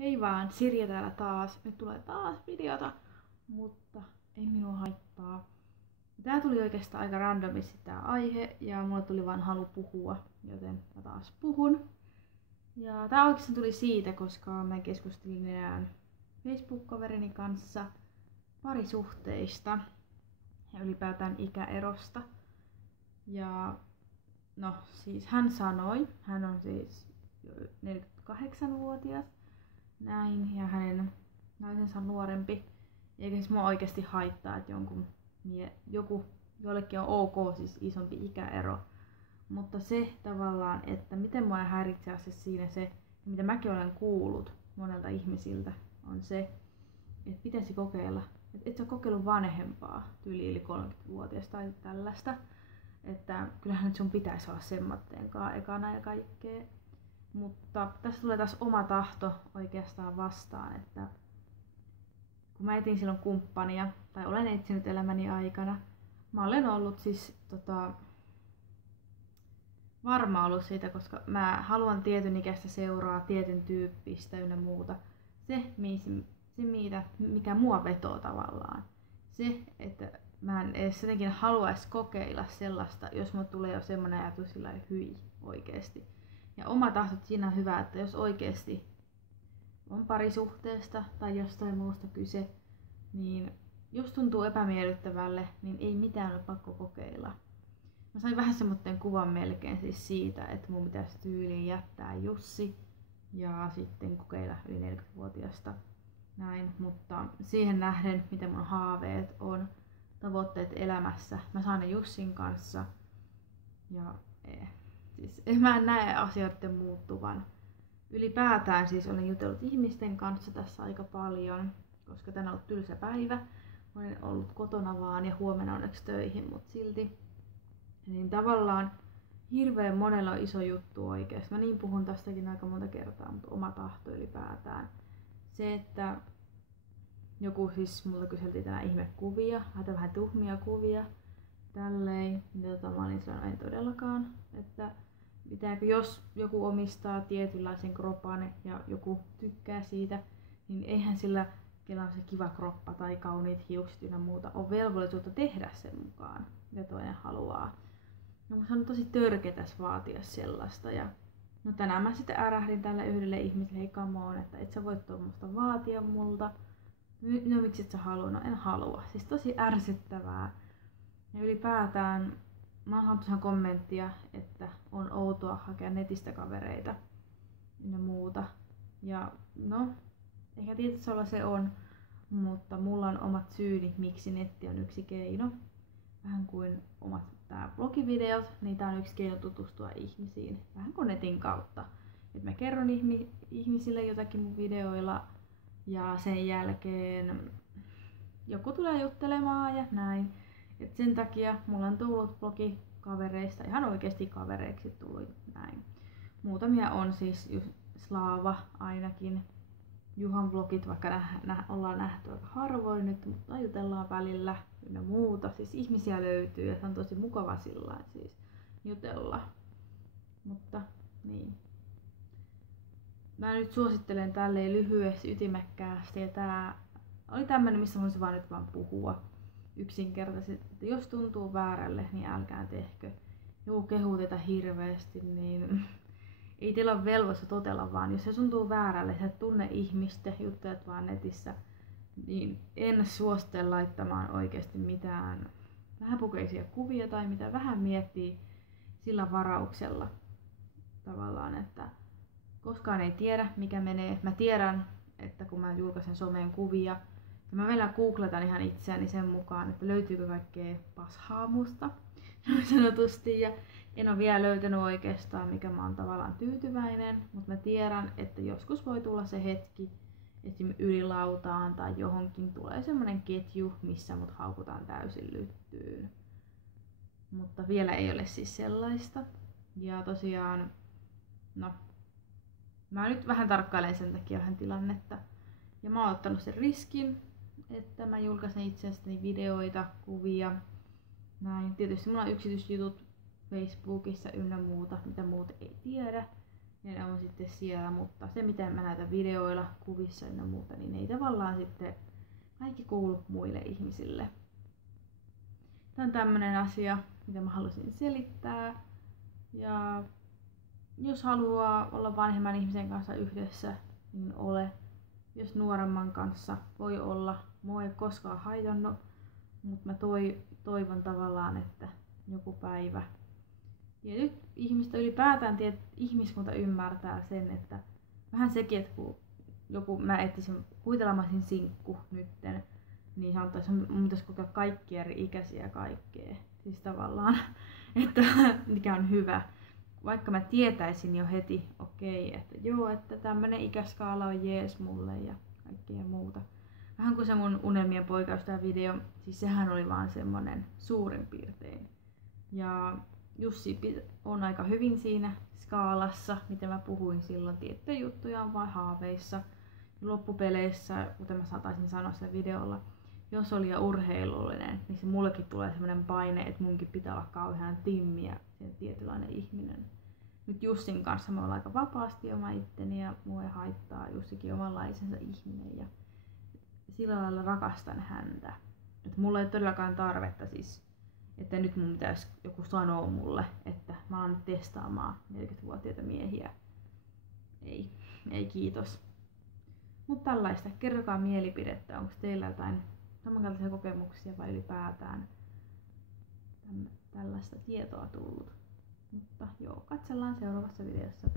Hei vaan, Sirja täällä taas. Nyt tulee taas videota, mutta ei minua haittaa. Tää tuli oikeastaan aika randomisti tää aihe ja mulle tuli vaan halu puhua, joten mä taas puhun. Ja tää oikeastaan tuli siitä, koska mä keskustelin erään Facebook-kaverini kanssa parisuhteista ja ylipäätään ikäerosta. Ja no siis hän on siis 48-vuotias, näin, ja hänen naisensa on nuorempi. Eikä siis mua oikeasti haittaa, että jollekin on ok siis isompi ikäero. Mutta se tavallaan, että miten mua häiritsee siinä se, mitä mäkin olen kuullut monelta ihmisiltä, on se, että pitäisi kokeilla. Et sä kokeillut vanhempaa, tyyli yli 30-vuotiaasta tai tällaista. Että kyllähän nyt sun pitäisi olla semmoittenkaan ekana ja kaikkea. Mutta tässä tulee taas oma tahto oikeastaan vastaan, että kun mä etin silloin kumppania, tai olen etsinyt elämäni aikana, mä olen ollut siis varma ollut siitä, koska mä haluan tietyn ikäistä seuraa, tietyn tyyppistä ynnä muuta. Mikä mua vetoo tavallaan. Se, että mä en edes jotenkin haluaisi kokeilla sellaista, jos mulle tulee jo semmonen ajatus sillä hyi oikeesti. Ja oma tahto siinä on hyvä, että jos oikeesti on parisuhteesta tai jostain muusta kyse, niin jos tuntuu epämiellyttävälle, niin ei mitään ole pakko kokeilla. Mä sain vähän semmoinen kuvan melkein siis siitä, että mun pitäisi tyyliin jättää Jussi ja sitten kokeilla yli 40-vuotiaasta. Näin, mutta siihen nähden, mitä mun haaveet on, tavoitteet elämässä, mä saan ne Jussin kanssa ja mä en näe asioiden muuttuvan. Ylipäätään siis olen jutellut ihmisten kanssa tässä aika paljon, koska tänään on ollut tylsä päivä. Olen ollut kotona vaan ja huomenna onneksi töihin, mutta silti. Niin tavallaan hirveän monella on iso juttu oikeesti. Mä niin puhun tästäkin aika monta kertaa, mutta oma tahto ylipäätään. Se, että joku siis multa kyseltiin tänään ihmekuvia, vähän tuhmia kuvia, tälleen. Mä olin sanonut, en todellakaan, että pitääkö, jos joku omistaa tietynlaisen kropan ja joku tykkää siitä, niin eihän sillä, kellä on se kiva kroppa tai kauniit hiukset ynnä muuta, on velvollisuutta tehdä sen mukaan, ja toinen haluaa. No musta on tosi törketäs vaatia sellaista. Ja no tänään mä sitten ärähdin tälle yhdelle ihmiselle, hei come on, että et sä voit tuommoista vaatia multa. No miksi et sä halua? No en halua. Siis tosi ärsyttävää. Ja ylipäätään mä oon saanut ihan kommenttia, että on outoa hakea netistä kavereita ja muuta. Ja no, ehkä tietysti se on, mutta mulla on omat syyni, miksi netti on yksi keino. Vähän kuin omat blogivideot, niin tää on yksi keino tutustua ihmisiin, vähän kuin netin kautta. Et mä kerron ihmisille jotakin mun videoilla ja sen jälkeen joku tulee juttelemaan ja näin. Et sen takia mulla on tullut blogikavereista ihan oikeesti kavereiksi tullut näin. Muutamia on siis Slaava ainakin. Juhan vlogit, vaikka ollaan nähty aika harvoin nyt, mutta jutellaan välillä ja muuta. Siis ihmisiä löytyy ja se on tosi mukava sillä siis jutella. Mutta niin. Mä nyt suosittelen tälleen lyhyesti, ytimekkäästi ja tää oli tämmönen, missä voisin vaan puhua yksinkertaisesti, että jos tuntuu väärälle, niin älkää tehkö. Joku kehuu teitä hirveästi, niin ei teillä ole velvoissa totella, vaan jos se tuntuu väärälle, sä et tunne ihmistä, juttelet vaan netissä, niin en suosittele laittamaan oikeasti mitään vähäpukeisia kuvia tai mitä vähän miettii sillä varauksella tavallaan, että koskaan ei tiedä mikä menee. Mä tiedän, että kun mä julkaisen someen kuvia, ja mä vielä googletan ihan itseäni sen mukaan, että löytyykö kaikkea pashaa musta, sanotusti, ja en ole vielä löytänyt oikeastaan, mikä mä oon tavallaan tyytyväinen, mutta mä tiedän, että joskus voi tulla se hetki, esimerkiksi ylilautaan tai johonkin tulee semmonen ketju, missä mut haukutaan täysin lyttyyn. Mutta vielä ei ole siis sellaista. Ja tosiaan, no, mä nyt vähän tarkkailen sen takia vähän tilannetta. Ja mä oon ottanut sen riskin, että mä julkaisen itsestäni videoita, kuvia. Näin. Tietysti mulla on yksityisjutut Facebookissa ynnä muuta, mitä muut ei tiedä. ja ne on sitten siellä, mutta se miten mä näytän videoilla, kuvissa ja muuta, niin ne ei tavallaan sitten kaikki kuulu muille ihmisille. Tämä on tämmönen asia, mitä mä halusin selittää. Ja jos haluaa olla vanhemman ihmisen kanssa yhdessä, niin ole. Jos nuoremman kanssa voi olla. Mua ei koskaan haitannut, mutta mä toivon tavallaan, että joku päivä. Ja nyt ihmistä ylipäätään, ihmiskunta ymmärtää sen, että vähän sekin, että kun mä etsisin kuvitelmasin sinkku nytten, niin sanotaan, että mun pitäisi kokea kaikkia eri ikäisiä kaikkea. Siis tavallaan, että mikä on hyvä. Vaikka mä tietäisin jo heti, okei, että joo, että tämmönen ikäskaala on jees mulle ja kaikkea muuta. Vähän kuin se mun unelmien poikaystävä-video, siis sehän oli vaan semmonen suurin piirtein. Ja Jussi on aika hyvin siinä skaalassa, mitä mä puhuin silloin. Tiettyjä juttuja on vain haaveissa. Loppupeleissä, kuten mä saataisin sanoa sillä videolla, jos oli jo urheilullinen, niin se mullekin tulee semmoinen paine, että munkin pitää olla kauhean timmi ja tietynlainen ihminen. Nyt Jussin kanssa mä olen aika vapaasti oma itteni ja mua ei haittaa. Jussikin omanlaisensa ihminen ja sillä lailla rakastan häntä. Että mulla ei todellakaan tarvetta siis, että nyt mun pitäisi joku sanoa mulle, että mä alan nyt testaamaan 40-vuotiaita miehiä. Ei kiitos. Mutta tällaista, kerrokaa mielipidettä, onko teillä jotain samankaltaisia kokemuksia vai ylipäätään tällaista tietoa tullut. Mutta joo, katsellaan seuraavassa videossa.